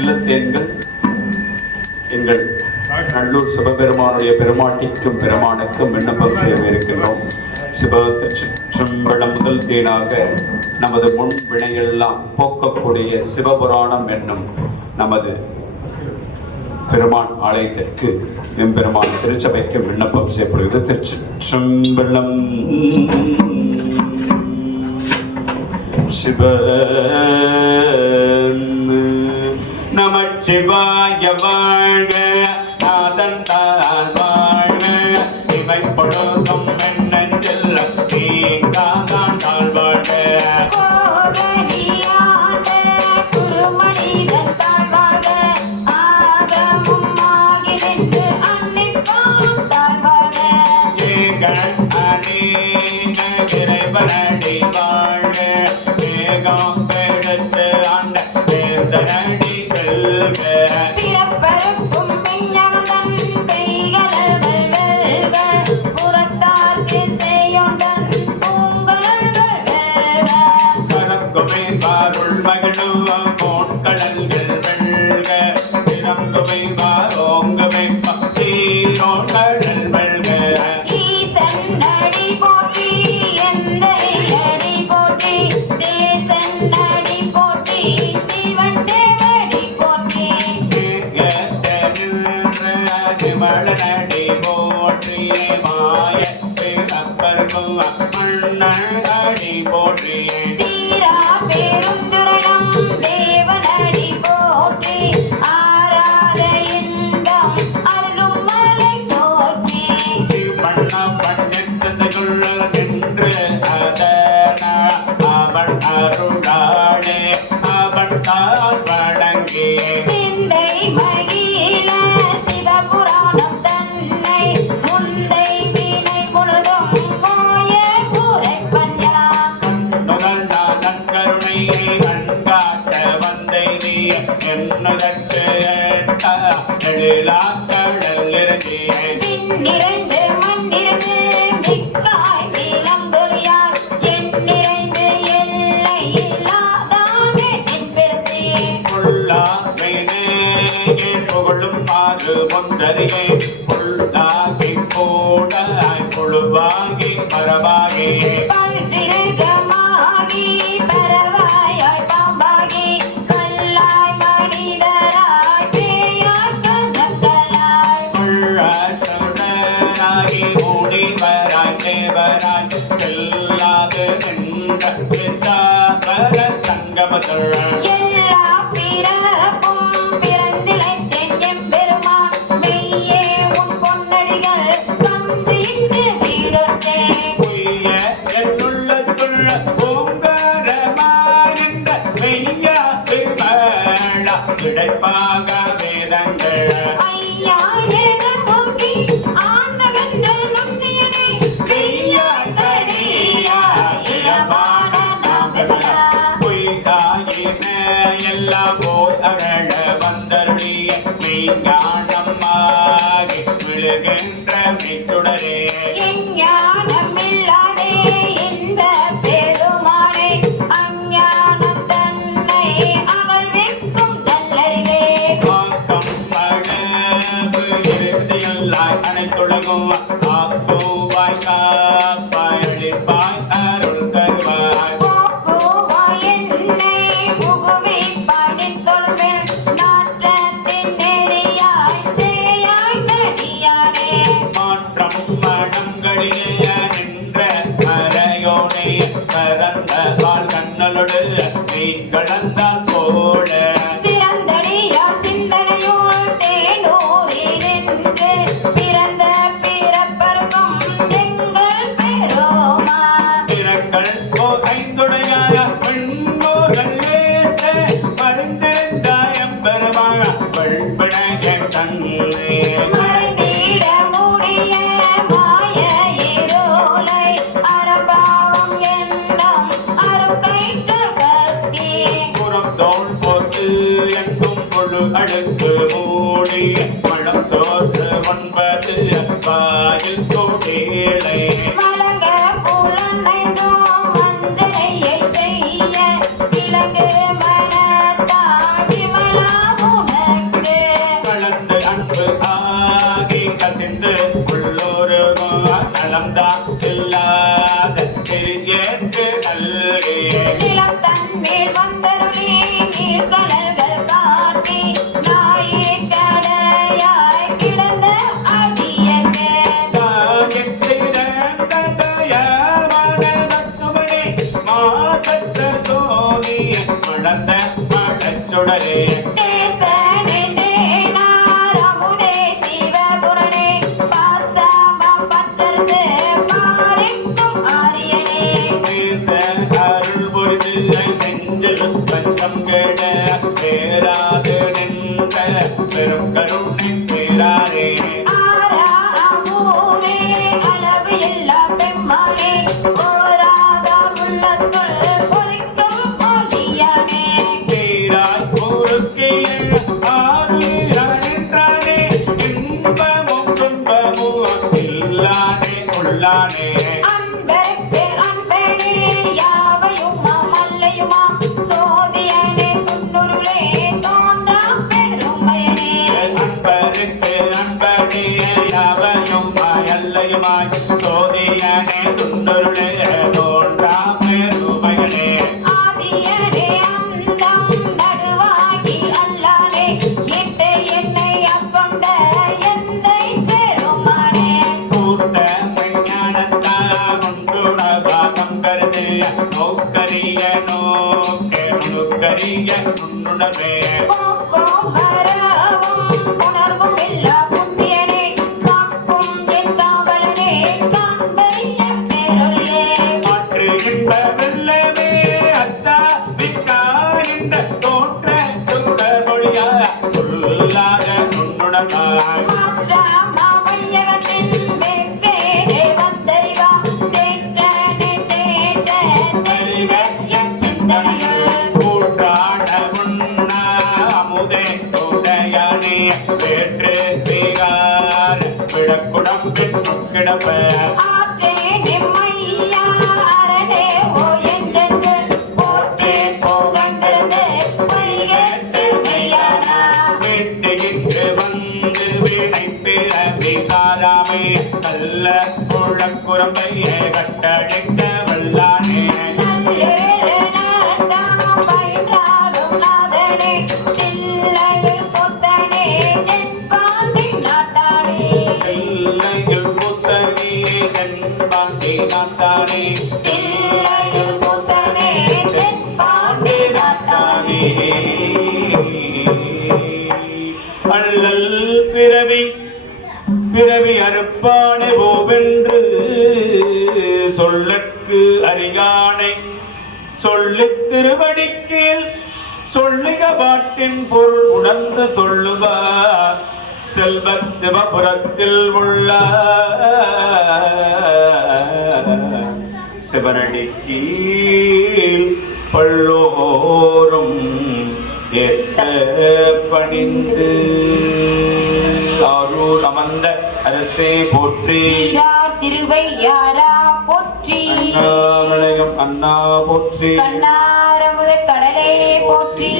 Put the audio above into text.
சில தேன்கள் எங்கள் நல்லூர் சிவபெருமானுடைய பெருமாட்டிக்கும் பெருமானுக்கும் விண்ணப்பம் செய்ய இருக்கின்றோம். சிவத்திருச்சிற்றம்பலம் முதல் தேனாக நமது முன் வினையெல்லாம் போக்கக்கூடிய சிவபுராணம் என்னும் நமது பெருமான் ஆலயத்திற்கு எம்பெருமான் திருச்சபைக்கு விண்ணப்பம் செய்யப்படுகிறது. திருச்சிற்றம்பலம். சிவ நமச்சிவாய வாழ்க, நாதன் தான் வாழ்க, இவை பொழுதும் என்னெஞ்சல் தீங்காதாண்டால் வாழ்க. இறைவனடி வாழ்க, வேகம் பெடுத்து ஆண்ட வேந்தனடி வெல்க. பிறப்பருக்கும் விஞ்ஞானதன் பெய்கடல்கள் வெல்க, புறத்தார்க்கு செய்யொண்டன் பூங்கடல்கள் வெல்க. கரக்குமை பாருள் மகிழும் கோண்கடல்கள் வெல்க, சிறங்குமை பாரோங்குமை சீரோண்டல் வெல்க. ஈசன் அடி போற்றி, எந்தை அடி போற்றி, தேசன் அடி போற்றி, சிவன் சேவடி போற்றி. மலனடி போற்றி, மாய பிறப்பருக்கும் மன்னடி போற்றி. சீரா பெருந்துரையம் தேவனடி போற்றி, ஆராத இன்பம் அருளும் மலை போற்றி. சிவண்ண பஞ்சச்சந்தையுள்ள நின்று அதன அவன் அருளாளே அவன் தான் வழங்கிய சிந்தை மகிழ சிவபுராணம் தன்னை, முந்தை வினை முழுதும் மாய குறைப்பஞ்சா. முதல் நாதன் கருணையை கண்காட்ட வந்தை நீ என்னதற்கு எழிலாக்கடல் இருந்தேன். விண்ணிறைந்து மண்ணிறைந்து மிக்காய் விளங்கொலியார், எண்ணிறைந்து எல்லை இல்லாதானே நின் பெருந்தே. புகழும் மாறு ஒன்றறியே புல்லாகி போடாய் புழுவாகி மரபாகி பல்விருகமாகி பறவையாய் பாம்பாகி, கல்லாய் மனிதராய் பேயாய் கண்ணங்களாய். உள்ளாகி மூடிவராய் தேவராய் செல்லாது நின்ற சித்தாவர சங்கமத்துள் எல்லா பிறப்பும் பிறந்திழைத்தேன் எம்பெருமான், மெய்யே உன் பொன்னடிகள் தந்து இன்று வீடொற்றேன். பொய்ய என்னுள்ளத்துள்ள ஓங்காரமாகின்ற மெய்யா விமலா கிடைப்பாக வேதங்கள் ஐயா என பொங்கி ஆண்டவன் நுண்ணியனே, மெய்யாய் தனியாய் இயமான நாம் விமலா. பொய்தாயின எல்லாம் போய் அகழ வந்தருளிய மெய்ஞானமாகி விழுகின்ற மெய்ச்சுடரே. எஞ்ஞானமில்லாதே இன்பப் பெருமானே, அஞ்ஞானம் தன்னை அகழ்விக்கும் நல்லறிவே. ஆக்கம் மழவு இறுதியல்லாய் அனைத்துலகும் ஆக்குவாய் காப்பாய் அழிப்பாய் அருள் தருவாய். போக்குவாய் என்னை புகுவிப்பாய் நின் தொல்மெல், நாற்றத்தின் நெறியாய் சேயாய் நடியானே. மாற்றம் மனங்களிய நின்ற மறையோனே பரந்த வாழ் கண்ணலோடு நீ கலந்தால் போல சிறந்தடியார் சிந்தனையுள் தேனூரி நின்று, பிறந்த பிறப்பருக்கும் எங்கள் பெருமா. திறங்கள் ஐந்துடையாய பெண்மோர்கள் ஏற்ற மருந்தெந்தாயம் பெருமாள் பண்பிணைய தன்னை மறைந்திட முடிய மாய இருளை, அறபாவம் என்னும் அருட்கைட்டு கட்டி. புறம் தோல் போட்டு எங்கும் பொழு அழுக்கு மூடி மழம் சோற்று ஒன்பது பாயில் கோட்டேளை மலங்க புலனைந்தும் மஞ்சனையை செய்ய, இலங்கு மனத்தாள் விமலா சுடரே தேசனே தேனார் அமுதே சிவபுரனே பாசமம் பற்றறுத்து பாரிக்கும் ஆரியனே பேச அருள் பொழுது நெஞ்சில் பஞ்சம் கெட பேராது நின்ற பெரும் கருணை பேராரே ஆரா அமுதே அளவு எல்லா பெம்மானே ஓராத உள்ளத்துள் பொறிக்கும் ஒளியானே பேராய் பொறுக்கையில் ஆறுகிறானே இன்பமும் துன்பமும் இல்லானே உள்ளானே அன்பருக்கு அன்பனே யாவையும் மல்லையுமா சோதியனே துன்னுருளே தோன்றா பெருமையனே அன்பருக்கு அன்பனே யாவையும் எல்லையுமாய் சோதியனே துண்டொருளே தோன்றா பெருமையனே ஆதியனே அந்தம் நடுவாகி அல்லானே இத்தை என்னை அக்கொண்ட எந்தை பெருமானே கூட்ட விஞ்ஞானத்தால் ஒன்றுணவாகம் கருது நோக்கரிய நோக்கே நுணுக்கரிய நுண்ணுணவே போக்கும் வரவும் உணர்வும் இல்லா புண்ணியனே காக்கும் என் காவலனே காண்பறிய பேரொழியே மாற்று இன்ப வெள்ளமே அத்தா விக்காரிந்த தோற்ற சுடமொழியா சொல்லாத நுண்ணுணவாய் மாற்றாமா வையகத்தின் வெவ்வேறே வந்தறிவா தேற்றனே தேற்ற தெளிவே என் சிந்தனையுள் கூட்டான உண்ணா அமுதே உடையானே வேற்று விகார் விடக்குடம் பெற்றும் கிடப்ப ஆற்றே நிம்மையா அரணே ஓ என்றென்று போற்றி புகழ்ந்திருந்து பொய்கேட்டு மெய்யானா வேட்டையிட்டு வந்து வீணை பிறவி சாராமை நல்ல குழக்குரம்பையே கட்டடைக்க வல்லானே நல்லேழு நாட்டாம் பயின்றாடும் நாதனே தில்லையில் புத்தனே தென்பாண்டி நாட்டானே பிள்ளைகள் புத்தனே தென்பாண்டி நாட்டானே தில்லையில் புத்தனே தென்பாண்டி நாட்டானே அள்ளல் பிறவி பிறவி அறுப்பானை ஓவென்று சொல்லற்கு அறியானை சொல்லித் திருவடிக்கீழ் சொல்லுக பாட்டின் பொருள் உணர்ந்து சொல்லுவார் செல்வர் சிவபுரத்தில் உள்ள சிவனடி கீழ் பல்லோரும் ஏற்ற பணிந்து ஆரூர் அமர்ந்த அரசே போற்றி சீரார் திருவையாரா போற்றி அண்ணாமலையம் அண்ணா போற்றி கண்ணாரமுத கடலே போற்றி